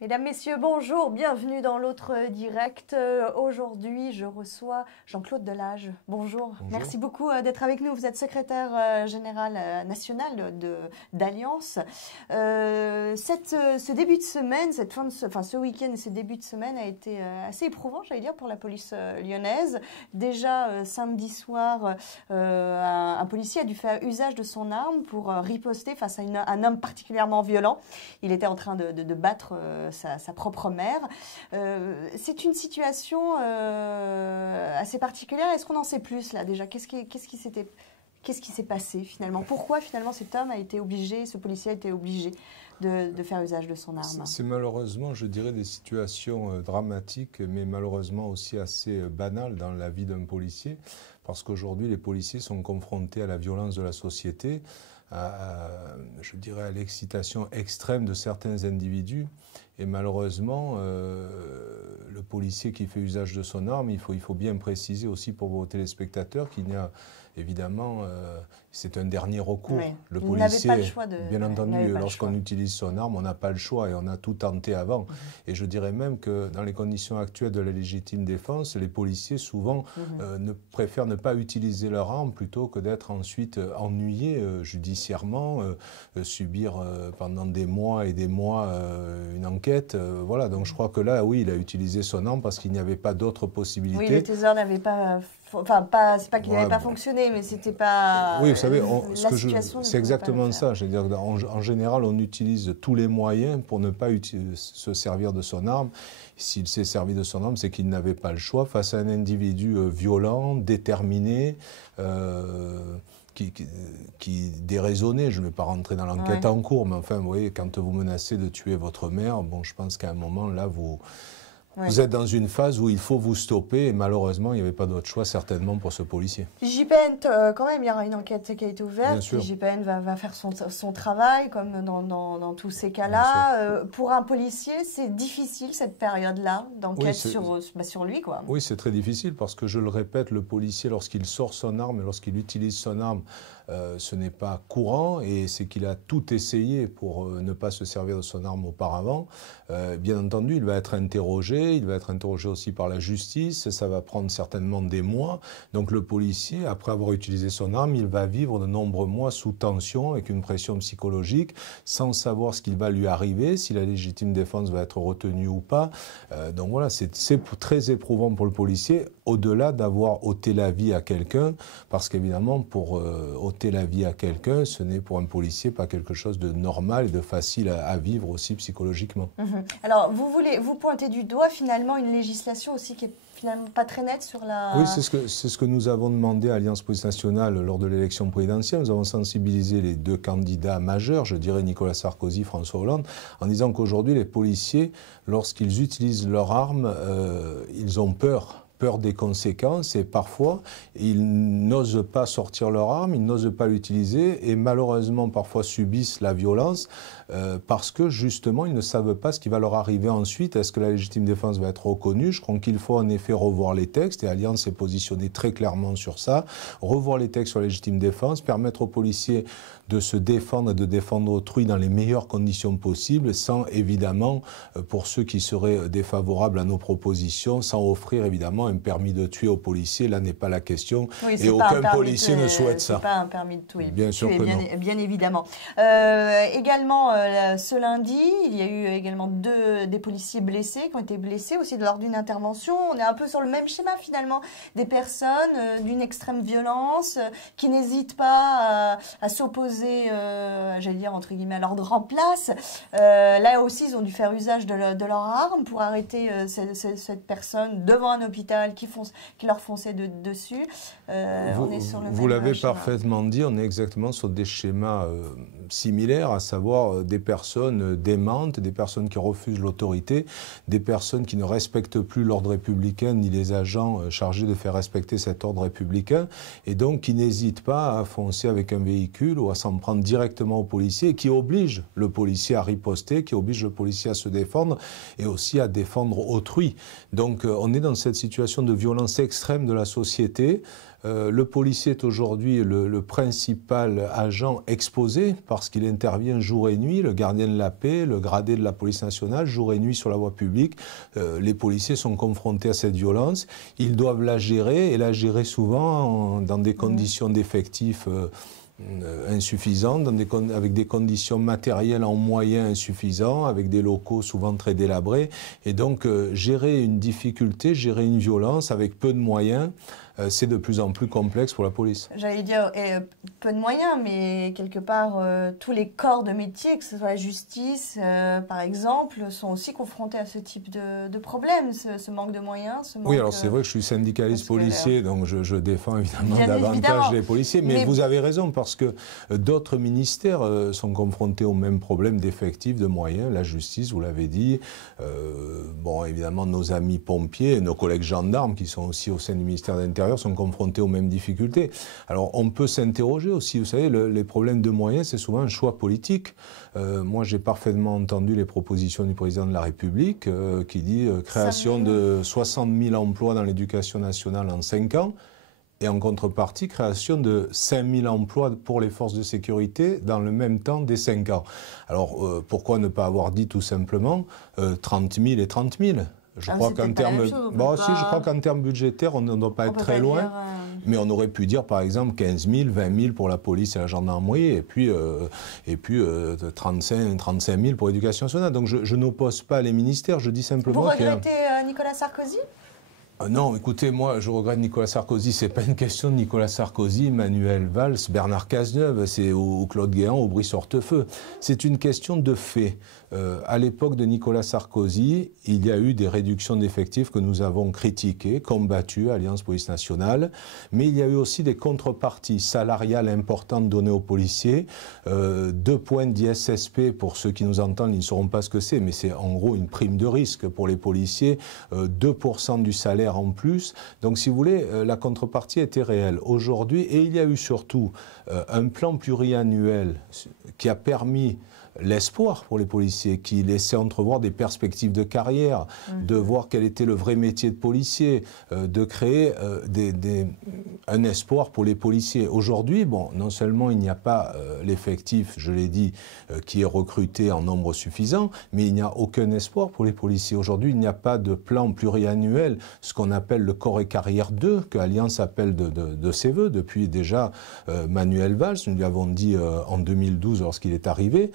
Mesdames, Messieurs, bonjour, bienvenue dans l'autre direct. Aujourd'hui, je reçois Jean-Claude Delage. Bonjour. Bonjour. Merci beaucoup d'être avec nous. Vous êtes secrétaire général national d'Alliance. Ce début de semaine, ce week-end et ce début de semaine a été assez éprouvant, j'allais dire, pour la police lyonnaise. Déjà, samedi soir, un policier a dû faire usage de son arme pour riposter face à un homme particulièrement violent. Il était en train de battre sa propre mère. C'est une situation assez particulière. Est-ce qu'on en sait plus là déjà? Qu'est-ce qui s'est passé finalement? Pourquoi finalement ce policier a été obligé de faire usage de son arme? C'est malheureusement, je dirais, des situations dramatiques, mais malheureusement aussi assez banales dans la vie d'un policier, parce qu'aujourd'hui les policiers sont confrontés à la violence de la société, je dirais à l'excitation extrême de certains individus. Et malheureusement, le policier qui fait usage de son arme, il faut bien préciser aussi pour vos téléspectateurs qu'il y a évidemment, c'est un dernier recours. Oui. Le policier, n'avait pas le choix bien entendu, lorsqu'on utilise son arme, on n'a pas le choix et on a tout tenté avant. Et je dirais même que dans les conditions actuelles de la légitime défense, les policiers souvent préfèrent ne pas utiliser leur arme plutôt que d'être ensuite ennuyés judiciairement, subir pendant des mois et des mois une enquête. Voilà, donc je crois que là, oui, il a utilisé son arme parce qu'il n'y avait pas d'autre possibilité. Oui, le taser n'avait pas... c'est pas qu'il n'avait pas fonctionné, mais c'était pas... Oui, vous savez, c'est exactement ça. Je veux dire, en général, on utilise tous les moyens pour ne pas se servir de son arme. S'il s'est servi de son arme, c'est qu'il n'avait pas le choix face à un individu violent, déterminé, qui déraisonnait. Je ne vais pas rentrer dans l'enquête en cours, mais enfin, vous voyez, quand vous menacez de tuer votre mère, bon, je pense qu'à un moment, là, vous êtes dans une phase où il faut vous stopper et malheureusement, il n'y avait pas d'autre choix certainement pour ce policier. JPN, quand même, il y aura une enquête qui a été ouverte. JPN va faire son travail comme dans tous ces cas-là. Pour un policier, c'est difficile cette période-là d'enquête sur lui, quoi. Oui, c'est très difficile parce que je le répète, le policier, lorsqu'il sort son arme et lorsqu'il utilise son arme, ce n'est pas courant et c'est qu'il a tout essayé pour ne pas se servir de son arme auparavant. Bien entendu, il va être interrogé. Il va être interrogé aussi par la justice, ça va prendre certainement des mois. Donc le policier, après avoir utilisé son arme, il va vivre de nombreux mois sous tension, avec une pression psychologique, sans savoir ce qu'il va lui arriver, si la légitime défense va être retenue ou pas. Donc voilà, c'est très éprouvant pour le policier, au-delà d'avoir ôté la vie à quelqu'un, parce qu'évidemment, pour ôter la vie à quelqu'un, ce n'est pour un policier pas quelque chose de normal et de facile à vivre aussi psychologiquement. Alors, vous pointez du doigt finalement une législation aussi qui est finalement pas très nette sur la... Oui, c'est ce que nous avons demandé à Alliance Police Nationale lors de l'élection présidentielle. Nous avons sensibilisé les deux candidats majeurs, je dirais Nicolas Sarkozy, François Hollande, en disant qu'aujourd'hui les policiers, lorsqu'ils utilisent leur arme, ils ont peur des conséquences et parfois ils n'osent pas sortir leur arme, ils n'osent pas l'utiliser et malheureusement parfois subissent la violence parce que justement ils ne savent pas ce qui va leur arriver ensuite. Est-ce que la légitime défense va être reconnue? Je crois qu'il faut en effet revoir les textes et Alliance s'est positionnée très clairement sur ça. Revoir les textes sur la légitime défense, permettre aux policiers de se défendre et de défendre autrui dans les meilleures conditions possibles sans évidemment, pour ceux qui seraient défavorables à nos propositions, sans offrir évidemment un permis de tuer aux policiers. Là n'est pas la question et aucun policier ne souhaite ça. C'est pas un permis de tuer, bien sûr que non. Bien évidemment. Également, ce lundi, il y a eu également des policiers blessés qui ont été blessés aussi lors d'une intervention. On est un peu sur le même schéma finalement, des personnes d'une extrême violence qui n'hésitent pas à s'opposer, j'allais dire entre guillemets, à l'ordre en place. Là aussi, ils ont dû faire usage de leur arme pour arrêter cette personne devant un hôpital qui leur fonçait dessus. Vous l'avez parfaitement dit, on est exactement sur des schémas similaires, à savoir des personnes démentes, des personnes qui refusent l'autorité, des personnes qui ne respectent plus l'ordre républicain ni les agents chargés de faire respecter cet ordre républicain et donc qui n'hésitent pas à foncer avec un véhicule ou à s'en prendre directement au policier et qui obligent le policier à riposter, qui obligent le policier à se défendre et aussi à défendre autrui. Donc on est dans cette situation situation de violence extrême de la société. Le policier est aujourd'hui le principal agent exposé parce qu'il intervient jour et nuit, le gardien de la paix, le gradé de la police nationale, jour et nuit sur la voie publique. Les policiers sont confrontés à cette violence. Ils doivent la gérer et la gérer souvent dans des conditions d'effectifs insuffisants, avec des conditions matérielles en moyens insuffisants, avec des locaux souvent très délabrés. Et donc, gérer une difficulté, gérer une violence avec peu de moyens, c'est de plus en plus complexe pour la police. J'allais dire peu de moyens, mais quelque part, tous les corps de métier, que ce soit la justice, par exemple, sont aussi confrontés à ce type de problème, ce manque de moyens. Oui, alors c'est vrai que je suis syndicaliste policier, donc je défends évidemment davantage les policiers, mais vous avez raison, parce que d'autres ministères sont confrontés au même problème d'effectifs, de moyens, la justice, vous l'avez dit, bon, évidemment, nos amis pompiers, nos collègues gendarmes, qui sont aussi au sein du ministère de l'Intérieur, sont confrontés aux mêmes difficultés. Alors on peut s'interroger aussi, vous savez, les problèmes de moyens, c'est souvent un choix politique. Moi j'ai parfaitement entendu les propositions du président de la République qui dit création de 60 000 emplois dans l'éducation nationale en 5 ans et en contrepartie création de 5 000 emplois pour les forces de sécurité dans le même temps des 5 ans. Alors pourquoi ne pas avoir dit tout simplement 30 000 et 30 000 ? Je crois qu'en termes, je crois qu'en termes budgétaires, on ne doit pas être très loin. Mais on aurait pu dire, par exemple, 15 000, 20 000 pour la police et la gendarmerie, et puis 35 000 pour l'éducation nationale. Donc je n'oppose pas les ministères, je dis simplement... Vous regrettez Nicolas Sarkozy ? Non, écoutez, moi, je regrette Nicolas Sarkozy. C'est pas une question de Nicolas Sarkozy, Manuel Valls, Bernard Cazeneuve, ou Claude Guéant, ou Brice Hortefeux. C'est une question de fait. À l'époque de Nicolas Sarkozy, il y a eu des réductions d'effectifs que nous avons critiquées, combattues, Alliance Police Nationale, mais il y a eu aussi des contreparties salariales importantes données aux policiers. 2 points d'ISSP, pour ceux qui nous entendent, ils ne sauront pas ce que c'est, mais c'est en gros une prime de risque pour les policiers, 2% du salaire en plus. Donc si vous voulez, la contrepartie était réelle. Aujourd'hui, et il y a eu surtout un plan pluriannuel qui a permis l'espoir pour les policiers, qui laissait entrevoir des perspectives de carrière, de voir quel était le vrai métier de policier, de créer un espoir pour les policiers. Aujourd'hui, bon, non seulement il n'y a pas l'effectif, je l'ai dit, qui est recruté en nombre suffisant, mais il n'y a aucun espoir pour les policiers. Aujourd'hui, il n'y a pas de plan pluriannuel, ce qu'on appelle le corps et carrière 2, que Alliance appelle de ses voeux depuis déjà Manuel Valls. Nous lui avons dit en 2012 lorsqu'il est arrivé.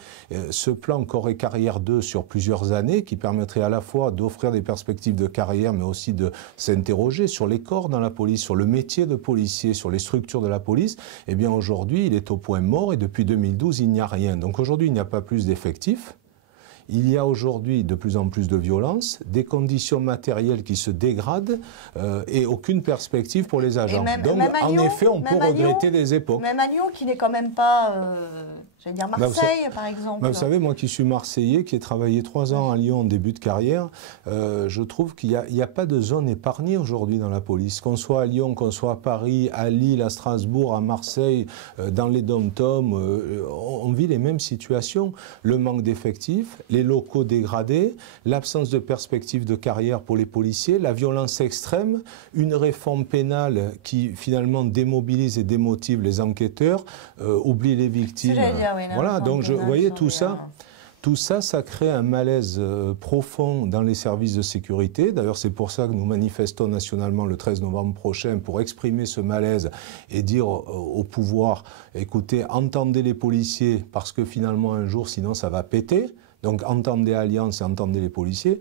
Ce plan corps et carrière 2 sur plusieurs années qui permettrait à la fois d'offrir des perspectives de carrière mais aussi de s'interroger sur les corps dans la police, sur le métier de policier, sur les structures de la police, eh bien aujourd'hui il est au point mort et depuis 2012 il n'y a rien. Donc aujourd'hui il n'y a pas plus d'effectifs. Il y a aujourd'hui de plus en plus de violence, des conditions matérielles qui se dégradent et aucune perspective pour les agents. Donc, en effet, on peut regretter des époques. Même à Lyon, qui n'est quand même pas, j'allais dire Marseille, par exemple. Vous savez, moi qui suis Marseillais, qui ai travaillé 3 ans à Lyon en début de carrière, je trouve qu'il n'y a pas de zone épargnée aujourd'hui dans la police. Qu'on soit à Lyon, qu'on soit à Paris, à Lille, à Strasbourg, à Marseille, dans les dom-toms, on vit les mêmes situations. Le manque d'effectifs, les locaux dégradés, l'absence de perspective de carrière pour les policiers, la violence extrême, une réforme pénale qui finalement démobilise et démotive les enquêteurs, oublie les victimes. Voilà, donc vous voyez tout ça. Tout ça, ça crée un malaise profond dans les services de sécurité. D'ailleurs, c'est pour ça que nous manifestons nationalement le 13 novembre prochain pour exprimer ce malaise et dire au pouvoir, écoutez, entendez les policiers parce que finalement un jour, sinon ça va péter. Donc entendez Alliance et entendez les policiers.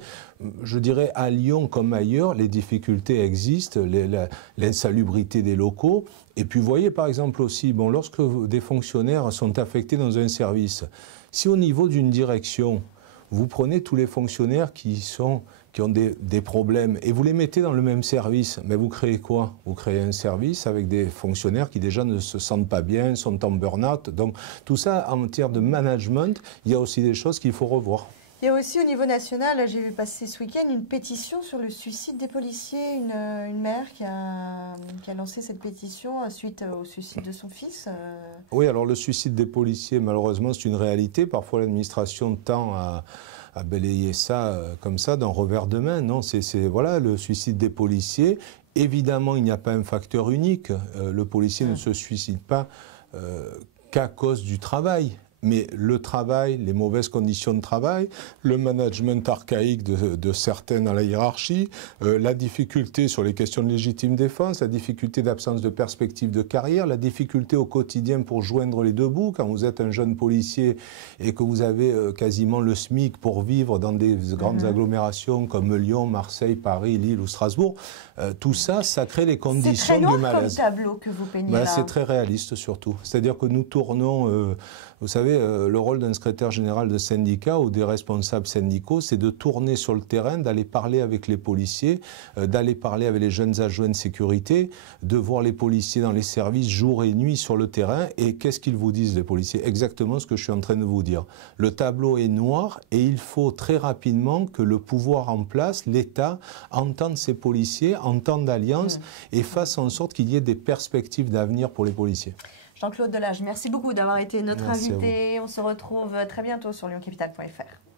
Je dirais à Lyon comme ailleurs, les difficultés existent, l'insalubrité des locaux. Et puis vous voyez par exemple aussi, bon, lorsque des fonctionnaires sont affectés dans un service, si au niveau d'une direction, vous prenez tous les fonctionnaires qui ont des problèmes et vous les mettez dans le même service, mais vous créez quoi? Vous créez un service avec des fonctionnaires qui déjà ne se sentent pas bien, sont en burn-out. Donc tout ça, en matière de management, il y a aussi des choses qu'il faut revoir. Il y a aussi au niveau national, j'ai vu passer ce week-end une pétition sur le suicide des policiers. Une mère qui a lancé cette pétition suite au suicide de son fils. Oui, alors le suicide des policiers, malheureusement, c'est une réalité. Parfois, l'administration tend à balayer ça comme ça d'un revers de main. Non, voilà, le suicide des policiers. Évidemment, il n'y a pas un facteur unique. Le policier ne se suicide pas qu'à cause du travail. Mais le travail, les mauvaises conditions de travail, le management archaïque de certains dans la hiérarchie, la difficulté sur les questions de légitime défense, la difficulté d'absence de perspective de carrière, la difficulté au quotidien pour joindre les deux bouts. Quand vous êtes un jeune policier et que vous avez quasiment le SMIC pour vivre dans des grandes agglomérations comme Lyon, Marseille, Paris, Lille ou Strasbourg, tout ça, ça crée les conditions du malaise. C'est très noir comme tableau que vous peignez là. C'est très réaliste surtout. C'est-à-dire que nous tournons... Vous savez, le rôle d'un secrétaire général de syndicat ou des responsables syndicaux, c'est de tourner sur le terrain, d'aller parler avec les policiers, d'aller parler avec les jeunes adjoints de sécurité, de voir les policiers dans les services jour et nuit sur le terrain. Et qu'est-ce qu'ils vous disent, les policiers? Exactement ce que je suis en train de vous dire. Le tableau est noir et il faut très rapidement que le pouvoir en place, l'État, entende ces policiers, entende l'Alliance et fasse en sorte qu'il y ait des perspectives d'avenir pour les policiers. Jean-Claude Delage, merci beaucoup d'avoir été notre invité. On se retrouve très bientôt sur lyoncapital.fr.